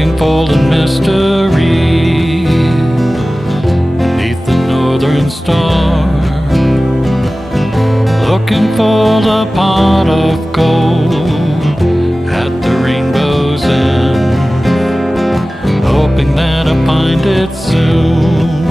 looking for the mystery beneath the northern star, looking for the pot of gold at the rainbow's end, hoping that I find it soon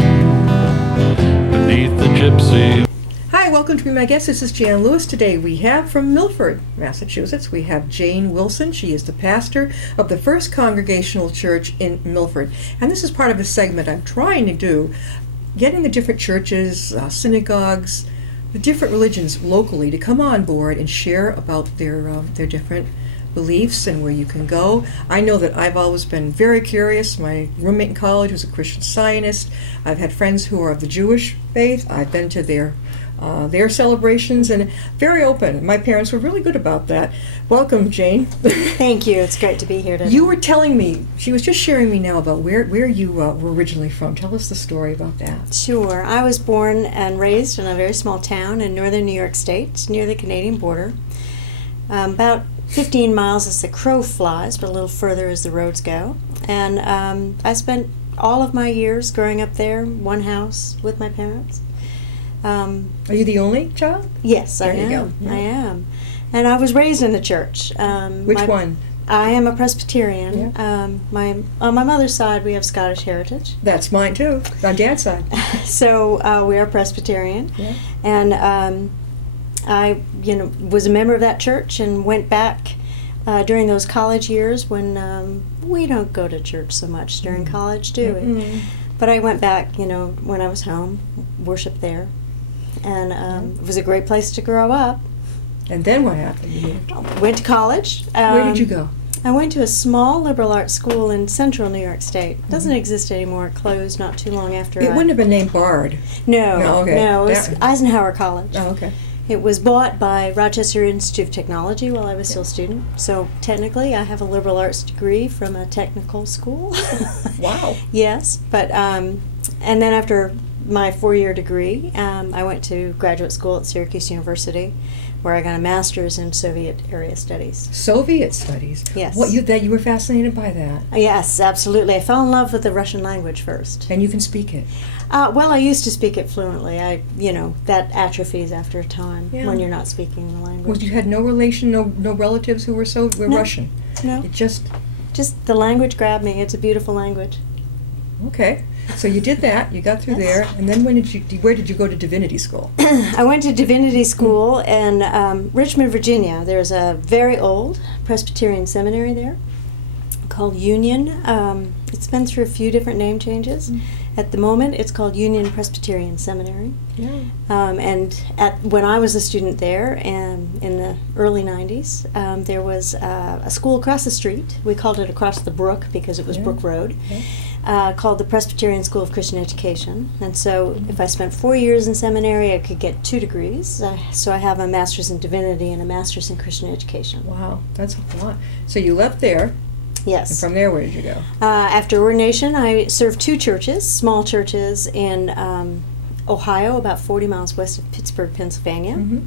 beneath the gypsy. Hi, welcome to Be My Guest. This is Jan Lewis. Today we have from Milford, Massachusetts, we have Jane Willson. She is the pastor of the First Congregational Church in Milford. And this is part of a segment I'm trying to do, getting the different churches, synagogues, the different religions locally to come on board and share about their different beliefs and where you can go. I know that I've always been very curious. My roommate in college was a Christian Zionist. I've had friends who are of the Jewish faith. I've been to their celebrations and very open. My parents were really good about that. Welcome, Jane. Thank you. It's great to be here today. You were telling me, she was just sharing me now about where you were originally from. Tell us the story about that. Sure. I was born and raised in a very small town in northern New York State, near the Canadian border. About 15 miles as the crow flies, but a little further as the roads go. And I spent all of my years growing up there, one house with my parents. Are you the only child? Yes, there I am. You go. Yeah. I am. And I was raised in the church. Which one? I am a Presbyterian. Yeah. On my mother's side, we have Scottish heritage. That's mine too, on Dad's side. So we are Presbyterian. Yeah. And I, was a member of that church and went back during those college years when we don't go to church so much during college, do we? Mm-hmm. But I went back, when I was home, worshiped there. And it was a great place to grow up. And then what happened? You moved. Went to college. Where did you go? I went to a small liberal arts school in central New York State. It doesn't exist anymore. It closed not too long after It wouldn't have been named Bard. No, okay. no, it was Eisenhower College. Oh, okay. It was bought by Rochester Institute of Technology while I was still a student. So technically, I have a liberal arts degree from a technical school. Wow. Yes, but and then after my 4-year degree, I went to graduate school at Syracuse University, where I got a master's in Soviet area studies. Soviet studies. Yes. You were fascinated by that. Yes, absolutely. I fell in love with the Russian language first. And you can speak it. Well, I used to speak it fluently. That atrophies after a time Yeah. when you're not speaking the language. Well, you had no relation, no relatives who were No. Russian. No, It just the language grabbed me. It's a beautiful language. okay. So you did that. You got through Yes. there, and then where did you go to divinity school? I went to divinity school in Richmond, Virginia. There's a very old Presbyterian seminary there called Union. It's been through a few different name changes. At the moment, it's called Union Presbyterian Seminary. Yeah. And when I was a student there, and in the early 90s, there was a school across the street. We called it across the brook because it was Yeah. Brook Road. Yeah. Called the Presbyterian School of Christian Education. And so if I spent 4 years in seminary, I could get 2 degrees. So I have a master's in divinity and a master's in Christian education. Wow, that's a lot. So you left there, Yes. and from there, where did you go? After ordination, I served 2 churches, small churches in Ohio, about 40 miles west of Pittsburgh, Pennsylvania. Mm-hmm.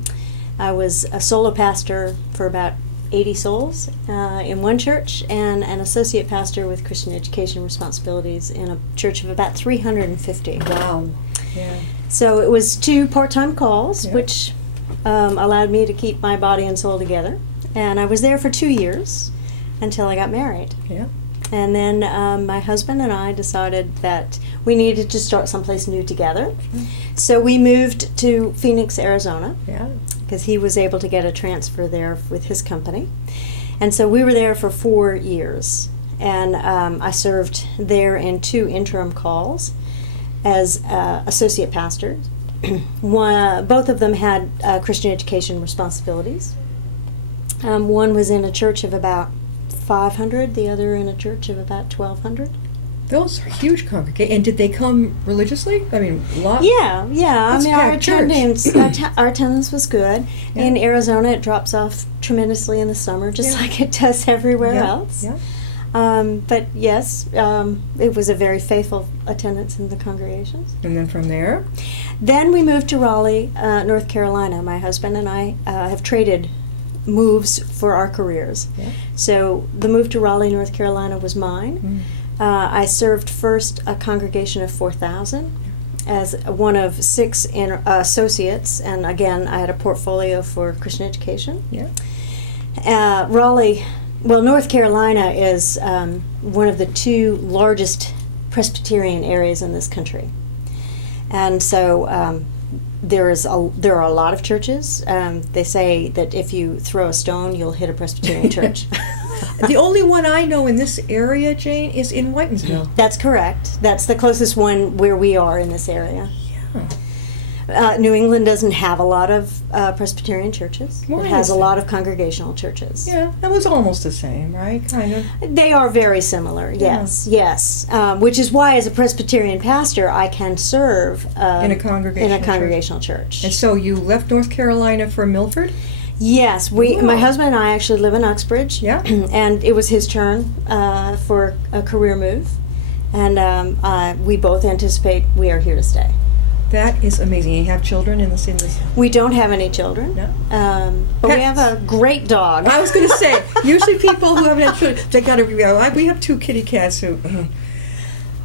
I was a solo pastor for about 80 souls in one church, and an associate pastor with Christian education responsibilities in a church of about 350. Wow. Yeah. So it was 2 part-time calls, Yeah. which allowed me to keep my body and soul together. And I was there for 2 years until I got married. Yeah. And then my husband and I decided that we needed to start someplace new together. So we moved to Phoenix, Arizona, Yeah. because he was able to get a transfer there with his company. And so we were there for 4 years. And I served there in 2 interim calls as associate pastor. Both of them had Christian education responsibilities. One was in a church of about 500, the other in a church of about 1,200. Those are huge congregations. And did they come religiously? I mean, a lot. Yeah. That's I mean, our packed church. attendance was good. Yeah. In Arizona, it drops off tremendously in the summer, just Yeah. like it does everywhere Yeah. else. Yeah. But yes, it was a very faithful attendance in the congregations. And then from there? Then we moved to Raleigh, North Carolina. My husband and I have traded moves for our careers. Yeah. So the move to Raleigh, North Carolina was mine. I served first a congregation of 4,000 as one of 6 associates, and again, I had a portfolio for Christian education. Yeah. North Carolina is one of the 2 largest Presbyterian areas in this country. And so there are a lot of churches. They say that if you throw a stone, you'll hit a Presbyterian church. The only one I know in this area, Jane, is in Whitensville. That's correct. That's the closest one where we are in this area. Yeah. New England doesn't have a lot of Presbyterian churches. Why It has is a that? lot of congregational churches. Yeah, that was almost the same, right? Kind of. They are very similar, yes, yes. Which is why, as a Presbyterian pastor, I can serve In a congregational church. And so you left North Carolina for Milford? Yes, Wow. my husband and I actually live in Uxbridge. Yeah. And it was his turn for a career move. And we both anticipate we are here to stay. That is amazing. You have children in this? We don't have any children. No. But we Pets. have a great dog. I was going to say, usually people who haven't had children, they got to be. We have 2 kitty cats who,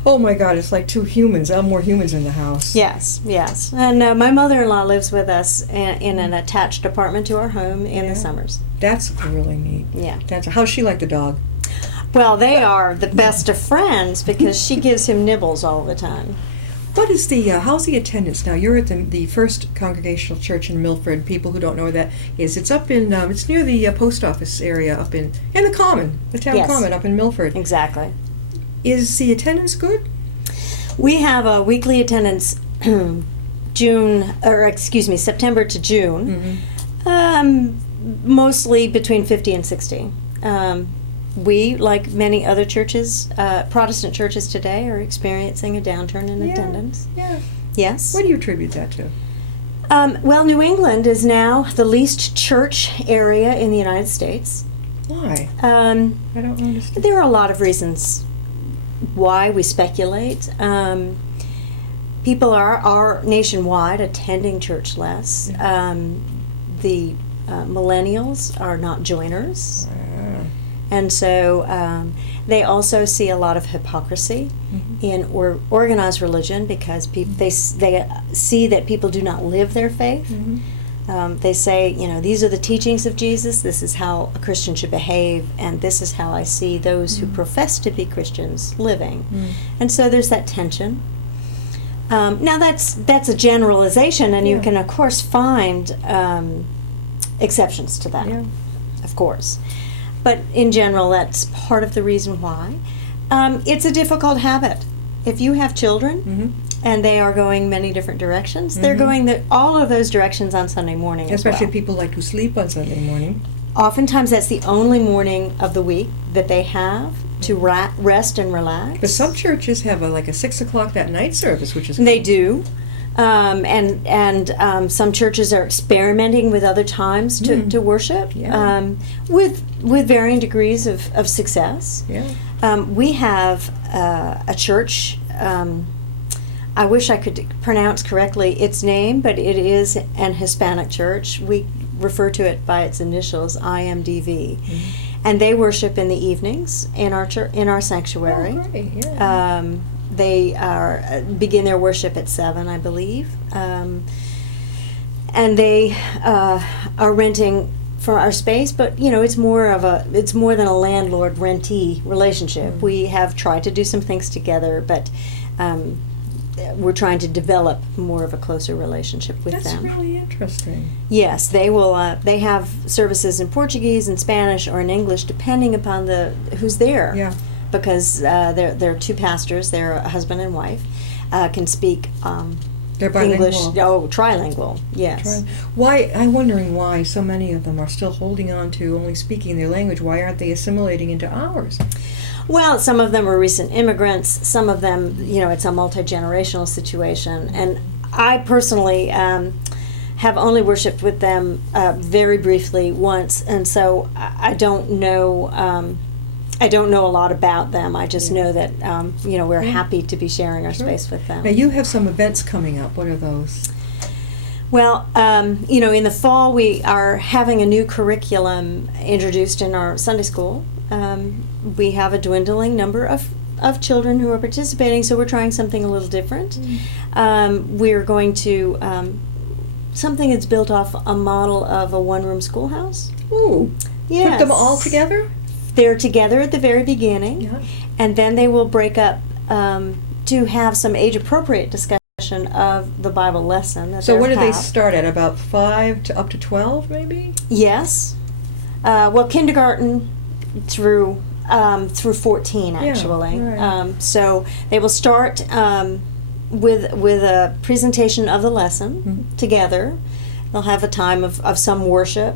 oh my God, it's like 2 humans. More humans in the house. Yes, yes. And my mother-in-law lives with us in an attached apartment to our home in Yeah. the summers. That's really neat. Yeah. How's she like the dog? Well, they are the best of friends because she gives him nibbles all the time. What is how's the attendance now? You're at the First Congregational Church in Milford. People who don't know where that is, it's up in, it's near the post office area up in the Common, the town Yes. Common up in Milford. Exactly. Is the attendance good? We have a weekly attendance September to June, mostly between 50 and 60. We, like many other churches, Protestant churches today, are experiencing a downturn in attendance. Yeah. Yes. What do you attribute that to? Well, New England is now the least church area in the United States. Why? I don't understand. There are a lot of reasons why. We speculate. People are nationwide attending church less. The millennials are not joiners. And so they also see a lot of hypocrisy in organized religion because they see that people do not live their faith. They say, these are the teachings of Jesus, this is how a Christian should behave, and this is how I see those who profess to be Christians living. And so there's that tension. Now that's a generalization, and you can, of course, find exceptions to that, of course. But in general, that's part of the reason why. It's a difficult habit. If you have children and they are going many different directions, they're going all of those directions on Sunday morning. Especially as well. people like to sleep on Sunday morning. Oftentimes, that's the only morning of the week that they have to rest and relax. But some churches have a 6 o'clock that night service, which is They cool. do. And some churches are experimenting with other times to worship, with varying degrees of success. Yeah. We have a church. I wish I could pronounce correctly its name, but it is an Hispanic church. We refer to it by its initials, IMDV, and they worship in the evenings in our in our sanctuary. Oh, great. Yeah. They begin their worship at 7, I believe, and they are renting for our space. But it's more than a landlord-rentee relationship. We have tried to do some things together, but we're trying to develop more of a closer relationship with them. That's really interesting. Yes, they will. They have services in Portuguese and Spanish or in English, depending upon who's there. Yeah. Because they're 2 pastors, they're a husband and wife, can speak They're bilingual. English. Oh, trilingual. Yes. Why? I'm wondering why so many of them are still holding on to only speaking their language. Why aren't they assimilating into ours? Well, some of them are recent immigrants. Some of them, it's a multi-generational situation. And I personally have only worshipped with them very briefly once, and so I don't know. I don't know a lot about them. I just know that we're happy to be sharing our space with them. Now you have some events coming up. What are those? Well, in the fall we are having a new curriculum introduced in our Sunday school. We have a dwindling number of children who are participating, so we're trying something a little different. We're going to something that's built off a model of a one-room schoolhouse. Ooh. Yes. Put them all together? They're together at the very beginning, Yeah. and then they will break up to have some age-appropriate discussion of the Bible lesson. That So they're what do they have. start at? About 5 to up to 12, maybe? Yes. Well, kindergarten through 14, actually. right. So they will start with a presentation of the lesson together. They'll have a time of some worship,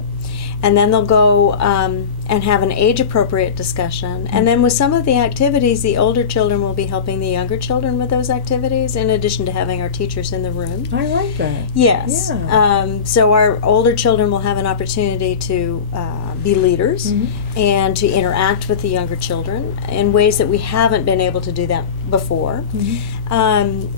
and then they'll go and have an age-appropriate discussion. And then with some of the activities, the older children will be helping the younger children with those activities, in addition to having our teachers in the room. I like that. Yes. Yeah. So our older children will have an opportunity to be leaders and to interact with the younger children in ways that we haven't been able to do that before. They'll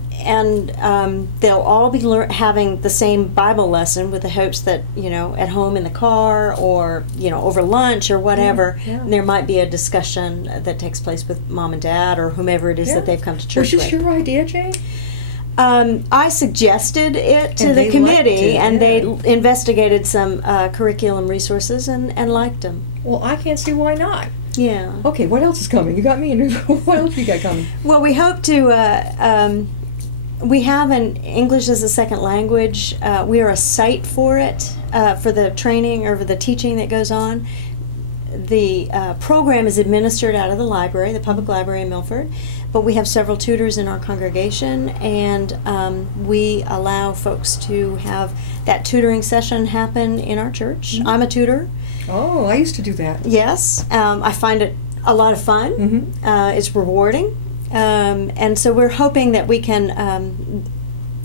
all be having the same Bible lesson with the hopes that, at home in the car or, over lunch or whatever, Yeah. there might be a discussion that takes place with mom and dad or whomever it is Yeah. that they've come to church Was this with. your idea, Jane? I suggested it to And the they liked committee, it, and yeah. they investigated some curriculum resources and liked them. Well, I can't see why not. Yeah. Okay, what else is coming? You got me in. What else you got coming? Well, we hope to. We have an English as a second language. We are a site for it, for the training or for the teaching that goes on. The program is administered out of the library, the public library in Milford, but we have several tutors in our congregation, and we allow folks to have that tutoring session happen in our church. I'm a tutor. Oh, I used to do that. Yes, I find it a lot of fun. It's rewarding. And so we're hoping that we can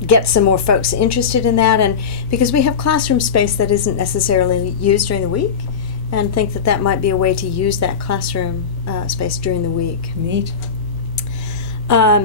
get some more folks interested in that, and because we have classroom space that isn't necessarily used during the week, and think that that might be a way to use that classroom space during the week. Neat. Our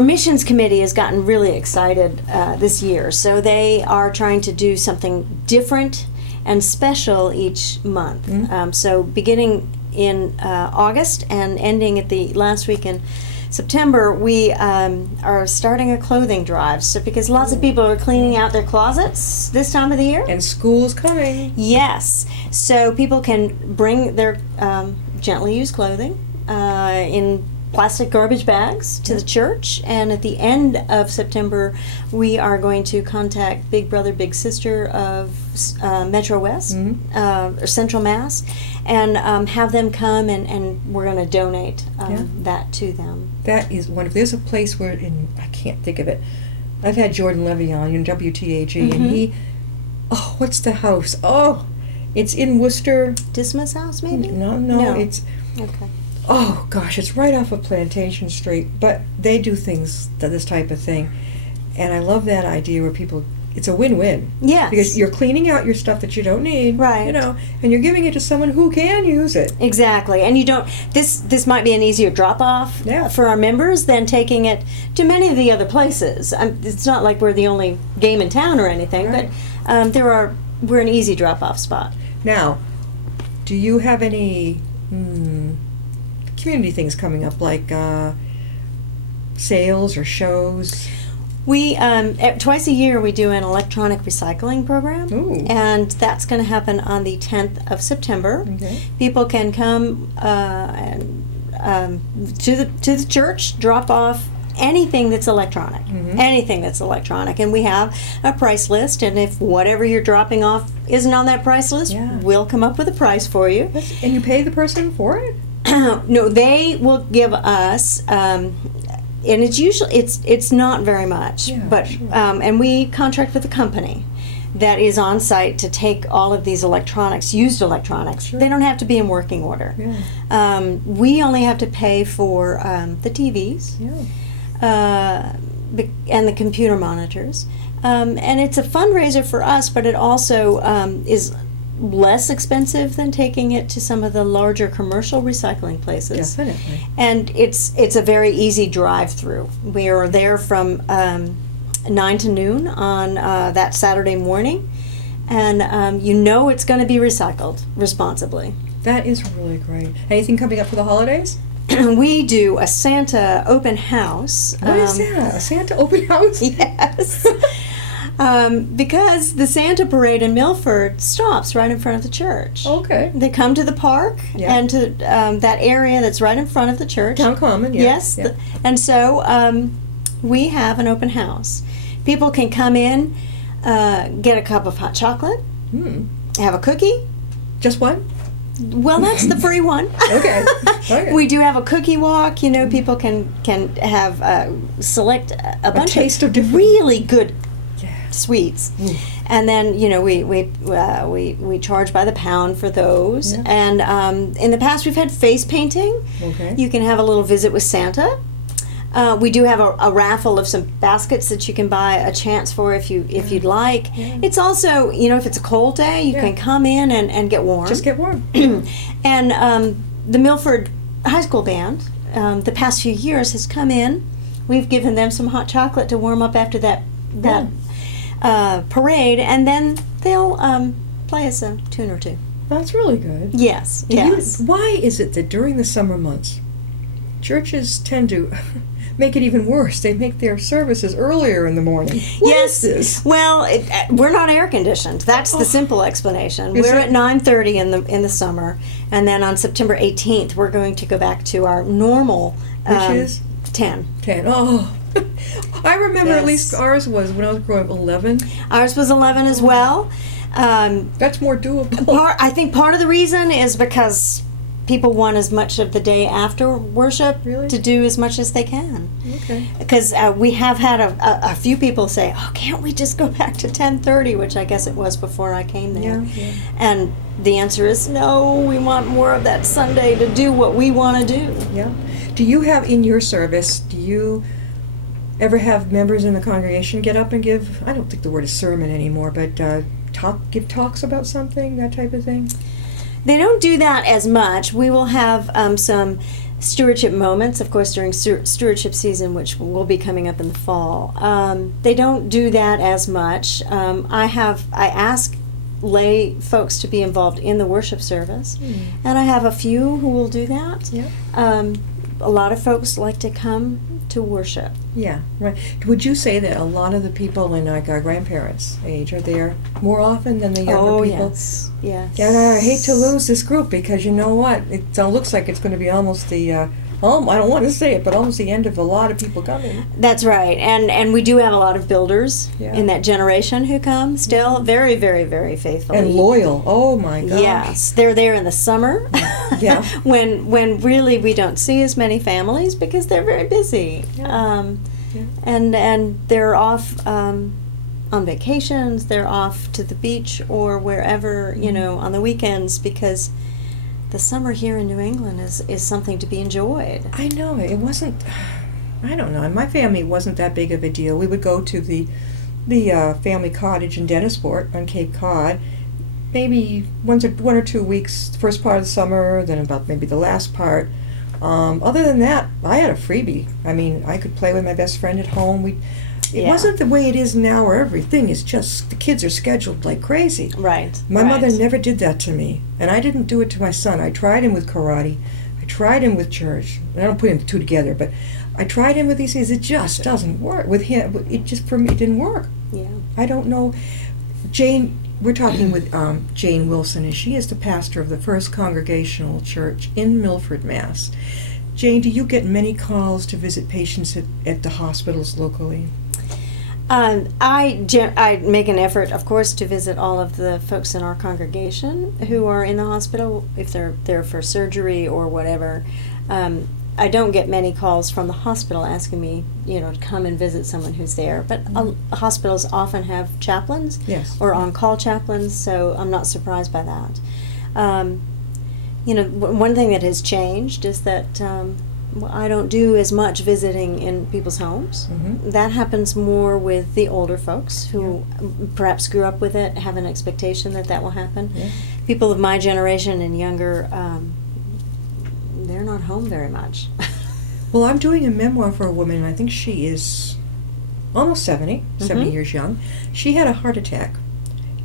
missions committee has gotten really excited this year, so they are trying to do something different and special each month. So beginning in August and ending at the last week in September, we are starting a clothing drive. So because lots of people are cleaning out their closets this time of the year. And school's coming. Yes. So people can bring their gently used clothing in plastic garbage bags to the church, and at the end of September we are going to contact Big Brother Big Sister of Metro West or Central Mass, and have them come, and we're going to donate that to them. That is wonderful. There's a place where, I can't think of it. I've had Jordan Levy on in WTAG, and he, what's the house? Oh, it's in Worcester. Dismas House, maybe? No, it's, Okay. oh gosh, it's right off of Plantation Street, but they do things, this type of thing. And I love that idea where people, it's a win-win. Yes. Because you're cleaning out your stuff that you don't need. Right. And you're giving it to someone who can use it. Exactly, and you don't. This might be an easier drop off for our members than taking it to many of the other places. It's not like we're the only game in town or anything, Right. but we're an easy drop off spot. Now, do you have any community things coming up, like sales or shows? We twice a year we do an electronic recycling program, Ooh. and that's going to happen on the 10th of September. Okay. People can come to the church, drop off anything that's electronic, anything that's electronic, and we have a price list. And if whatever you're dropping off isn't on that price list, we'll come up with a price for you. And you pay the person for it? No, they will give us. And it's usually it's not very much, but sure. And we contract with a company that is on site to take all of these electronics, used electronics. Sure. They don't have to be in working order. Yeah. We only have to pay for the TVs and the computer monitors, and it's a fundraiser for us. But it also is less expensive than taking it to some of the larger commercial recycling places. Definitely. And it's a very easy drive through. We are there from 9 to noon on that Saturday morning. And you know it's going to be recycled responsibly. That is really great. Anything coming up for the holidays? We do a Santa open house. What is that? A Santa open house? Yes. Because the Santa parade in Milford stops right in front of the church. Okay. They come to the park Yeah. and to that area that's right in front of the church. Town Common, yeah. Yes. Yeah. And so we have an open house. People can come in, get a cup of hot chocolate, have a cookie. Just one? Well, that's the free one. Okay. Okay. We do have a cookie walk. You know, people can have select a bunch taste of different- really good Yeah. sweets, and then you know we charge by the pound for those. Yeah. And in the past we've had face painting. Okay. You can have a little visit with Santa. We do have a raffle of some baskets that you can buy a chance for if you'd like. Yeah. It's also, you know, if it's a cold day, you Yeah. can come in and get warm. Just get warm. And the Milford High School Band, the past few years, has come in. We've given them some hot chocolate to warm up after that parade, and then they'll play us a tune or two. That's really good. Yes, Do you- yes. why is it that during the summer months, churches tend to make it even worse? They make their services earlier in the morning. What Yes. is this? Well, we're not air conditioned. That's the simple explanation. Is We're it? at 9:30 in the summer, and then on September 18th, we're going to go back to our normal. Which is? 10. 10. Oh. I remember at Yes. least ours was, when I was growing up, 11. Ours was 11 as well. That's more doable. I think part of the reason is because people want as much of the day after worship Really? to do as much as they can. Okay. Because we have had a few people say, "Oh, can't we just go back to 10:30?" Which I guess it was before I came there. Yeah. And the answer is no. We want more of that Sunday to do what we want to do. Yeah. Do you have in your service, do you ever have members in the congregation get up and give, I don't think the word is sermon anymore, but give talks about something, that type of thing? They don't do that as much. We will have some stewardship moments, of course, during stewardship season, which will be coming up in the fall. They don't do that as much. I ask lay folks to be involved in the worship service, and I have a few who will do that. Yeah. A lot of folks like to come to worship. Yeah, right. Would you say that a lot of the people in like our grandparents' age are there more often than the younger people? Yes, yes. Yeah, and I hate to lose this group because you know what? It looks like it's going to be almost the, I don't want to say it, but almost the end of a lot of people coming. That's right, and we do have a lot of builders Yeah. in that generation who come still very, very, very faithfully. And loyal. Oh my gosh. Yes, they're there in the summer. Yeah. when really we don't see as many families because they're very busy. Yeah. Yeah. And they're off on vacations. They're off to the beach or wherever, you know, on the weekends because the summer here in New England is something to be enjoyed. I know. It wasn't, I don't know. In my family, it wasn't that big of a deal. We would go to the family cottage in Dennisport on Cape Cod, maybe 1 or 2 weeks, the first part of the summer, then about maybe the last part. Other than that, I had a freebie. I mean, I could play with my best friend at home. It Yeah. wasn't the way it is now where everything is just, the kids are scheduled like crazy. Right. My right. mother never did that to me, and I didn't do it to my son. I tried him with karate. I tried him with church. I don't put the two together, but I tried him with these things. It just doesn't work. With him, it just, for me, it didn't work. Yeah. I don't know. Jane, we're talking with Jane Willson, and she is the pastor of the First Congregational Church in Milford, Mass. Jane, do you get many calls to visit patients at the hospitals locally? I make an effort, of course, to visit all of the folks in our congregation who are in the hospital, if they're there for surgery or whatever. I don't get many calls from the hospital asking me, you know, to come and visit someone who's there. But hospitals often have chaplains Yes. or on-call chaplains, so I'm not surprised by that. You know, one thing that has changed is that I don't do as much visiting in people's homes. Mhm. That happens more with the older folks who perhaps grew up with it, have an expectation that that will happen. Yeah. People of my generation and younger, they're not home very much. Well, I'm doing a memoir for a woman, and I think she is almost 70, 70 years young. She had a heart attack,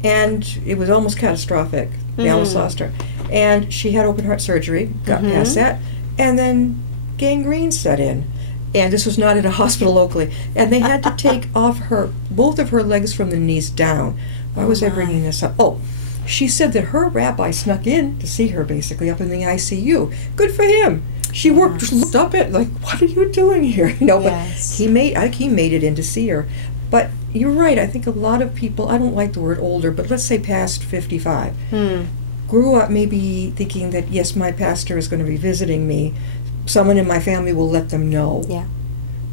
and it was almost catastrophic. They almost lost her. And she had open heart surgery, got past that, and then gangrene set in. And this was not at a hospital locally. And they had to take off both of her legs from the knees down. Why was I bringing this up? Oh, she said that her rabbi snuck in to see her, basically, up in the ICU. Good for him. She just looked up at, like, what are you doing here? But I think he made it in to see her. But you're right. I think a lot of people, I don't like the word older, but let's say past 55, grew up maybe thinking that, yes, my pastor is going to be visiting me. Someone in my family will let them know. Yeah.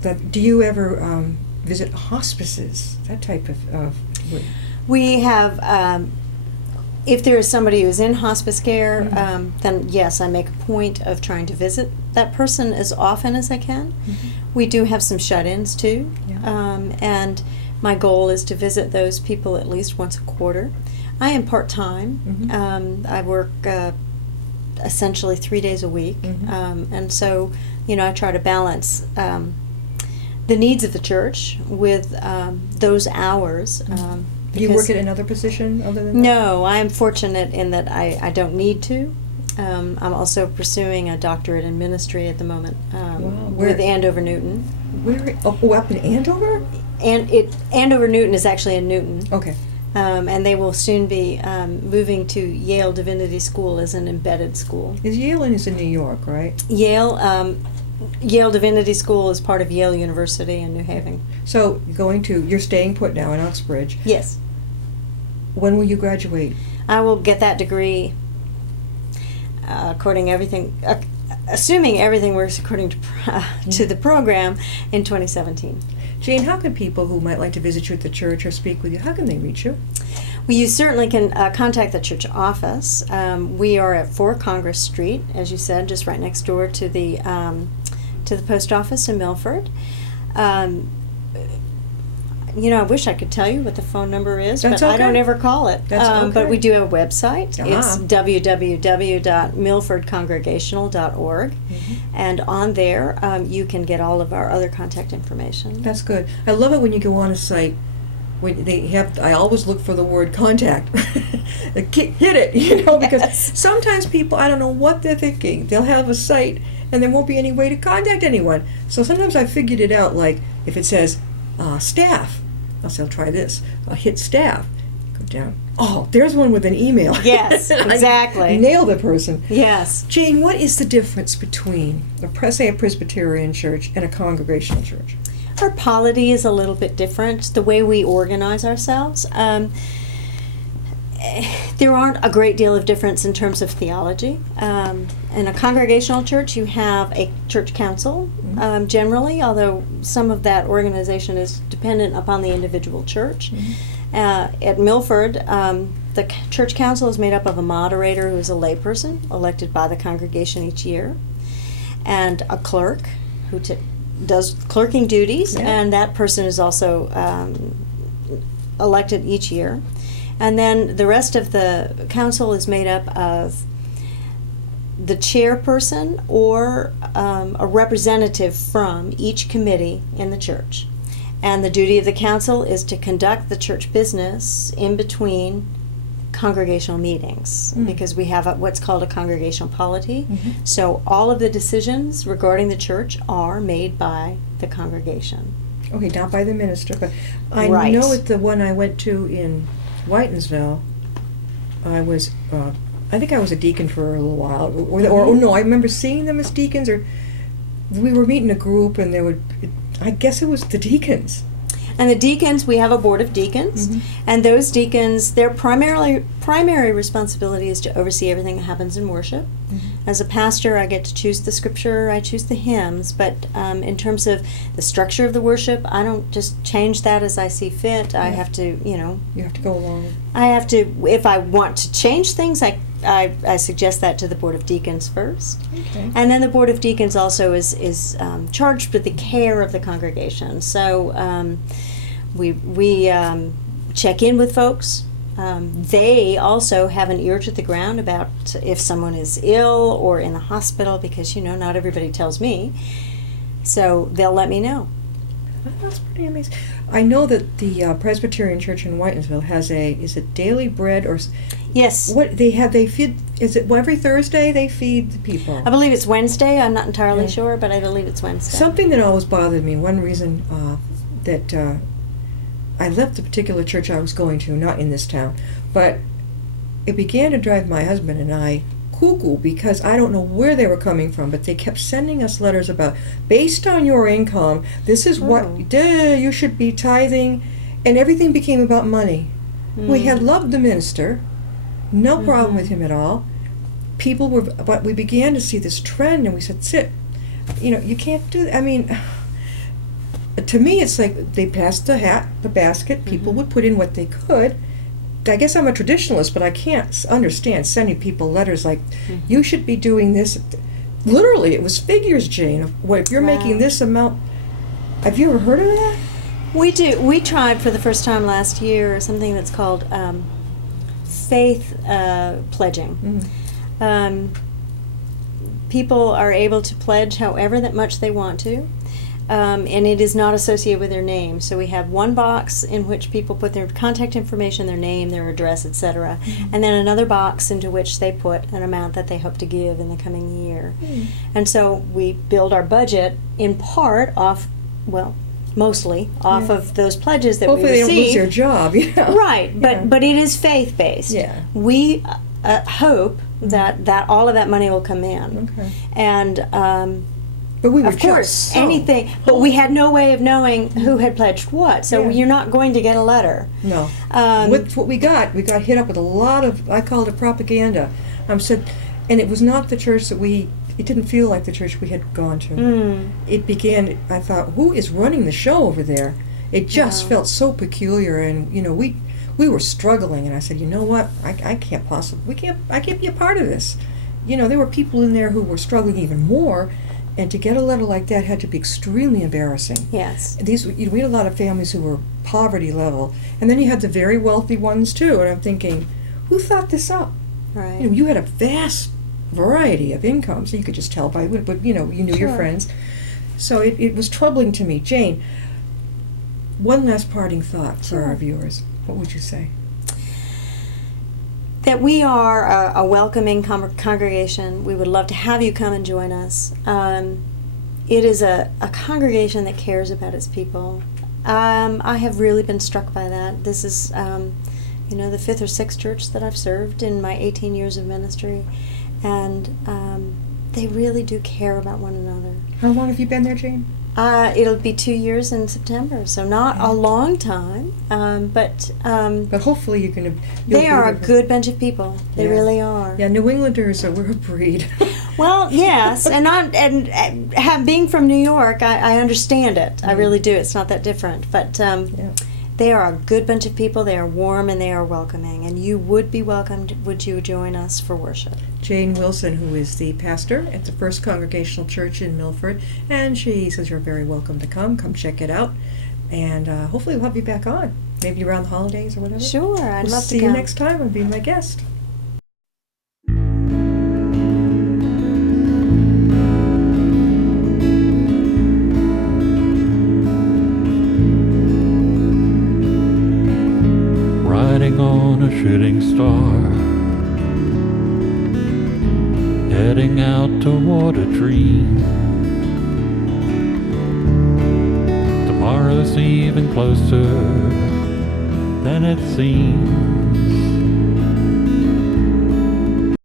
But do you ever visit hospices, that type of We have, if there is somebody who's in hospice care, then yes, I make a point of trying to visit that person as often as I can. We do have some shut-ins too, and my goal is to visit those people at least once a quarter. I am part-time. I work essentially 3 days a week, and so I try to balance the needs of the church with those hours. Do you work at another position other than that? No, I am fortunate in that I don't need to. I'm also pursuing a doctorate in ministry at the moment with Andover Newton. Where? Oh, up in Andover? And Andover Newton is actually in Newton. Okay. And they will soon be moving to Yale Divinity School as an embedded school. Yale is in New York, right? Yale Divinity School is part of Yale University in New Haven. So you're staying put now in Uxbridge. Yes. When will you graduate? I will get that degree assuming everything works according to the program in 2017. Jane, how can people who might like to visit you at the church or speak with you, how can they reach you? Well, you certainly can contact the church office. We are at 4 Congress Street, as you said, just right next door to the post office in Milford. I wish I could tell you what the phone number is, That's but okay. I don't ever call it. That's okay. But we do have a website. It's Uh-huh. www.milfordcongregational.org. And on there, you can get all of our other contact information. That's good. I love it when you go on a site. When I always look for the word contact. Hit it, because sometimes people, I don't know what they're thinking. They'll have a site and there won't be any way to contact anyone. So sometimes I figured it out, like if it says staff, I'll say, I'll try this. I'll hit staff, go down. Oh, there's one with an email. Yes, exactly. I nailed the person. Yes. Jane, what is the difference between a Presbyterian church and a congregational church? Our polity is a little bit different, the way we organize ourselves. There aren't a great deal of difference in terms of theology. In a congregational church, you have a church council, generally, although some of that organization is dependent upon the individual church. At Milford, the church council is made up of a moderator who is a layperson elected by the congregation each year, and a clerk who does clerking duties, and that person is also elected each year. And then the rest of the council is made up of the chairperson or a representative from each committee in the church. And the duty of the council is to conduct the church business in between congregational meetings, because we have what's called a congregational polity. So all of the decisions regarding the church are made by the congregation. Okay, not by the minister, but I Right. know at the one I went to in Whitensville, I think I was a deacon for a little while, or no, I remember seeing them as deacons, or we were meeting a group, and I guess it was the deacons. And the deacons, we have a board of deacons, and those deacons, their primary responsibility is to oversee everything that happens in worship. As a pastor, I get to choose the scripture, I choose the hymns, but in terms of the structure of the worship, I don't just change that as I see fit. I have to, You have to go along. I have to, if I want to change things, I suggest that to the Board of Deacons first. Okay. And then the Board of Deacons also is charged with the care of the congregation. So we check in with folks. They also have an ear to the ground about if someone is ill or in the hospital, because, not everybody tells me. So they'll let me know. That's pretty amazing. I know that the Presbyterian Church in Whitensville has is it daily bread or Yes. what they feed? Is it every Thursday they feed the people? I believe it's Wednesday. I'm not entirely Yeah. sure, but I believe it's Wednesday. Something that always bothered me. One reason that I left the particular church I was going to, not in this town, but it began to drive my husband and I cuckoo because I don't know where they were coming from, but they kept sending us letters about, based on your income, this is what you should be tithing, and everything became about money. We had loved the minister, no problem with him at all. People were, but we began to see this trend, and we said, "Sit, you can't do that." I mean, to me, it's like they passed the basket. People would put in what they could. I guess I'm a traditionalist, but I can't understand sending people letters like, "You should be doing this." Literally, it was figures, Jane. If you're making this amount, have you ever heard of that? We do. We tried for the first time last year something that's called faith pledging. People are able to pledge however that much they want to. And it is not associated with their name. So we have one box in which people put their contact information, their name, their address, etc., and then another box into which they put an amount that they hope to give in the coming year. And so we build our budget in part off, well, mostly off of those pledges that Hopefully we they receive. don't lose their job. Right, but it is faith-based. Yeah. We hope that all of that money will come in. Okay. And But we were of course, just so- anything. But we had no way of knowing who had pledged what, so Yeah. you're not going to get a letter. No. With what we got hit up with a lot of, I called it propaganda. And it was not the church that it didn't feel like the church we had gone to. It began, I thought, who is running the show over there? It just felt so peculiar, and, we were struggling, and I said, you know what, I can't be a part of this. There were people in there who were struggling even more, and to get a letter like that had to be extremely embarrassing. Yes. We had a lot of families who were poverty level, and then you had the very wealthy ones too. And I'm thinking, who thought this up? Right. You had a vast variety of incomes. You could just tell by, but you knew your Sure. friends. So it was troubling to me. Jane, one last parting thought for our viewers. What would you say? That we are a welcoming congregation. We would love to have you come and join us. It is a congregation that cares about its people. I have really been struck by that. This is, the fifth or sixth church that I've served in my 18 years of ministry, and they really do care about one another. How long have you been there, Jane? It'll be 2 years in September, so not a long time, but hopefully you're going to. they are a good bunch of people. They Yeah. really are. Yeah, New Englanders we're a breed. Well, yes, and being from New York, I understand it. I really do. It's not that different, but they are a good bunch of people. They are warm and they are welcoming, and you would be welcomed. Would you join us for worship? Jane Willson, who is the pastor at the First Congregational Church in Milford, and she says you're very welcome to come check it out, and hopefully we'll have you back on, maybe around the holidays or whatever. Sure, I'd We'll love to see come. you next time and be my guest. Riding on a shooting star, heading out toward a dream. Tomorrow's even closer than it seems.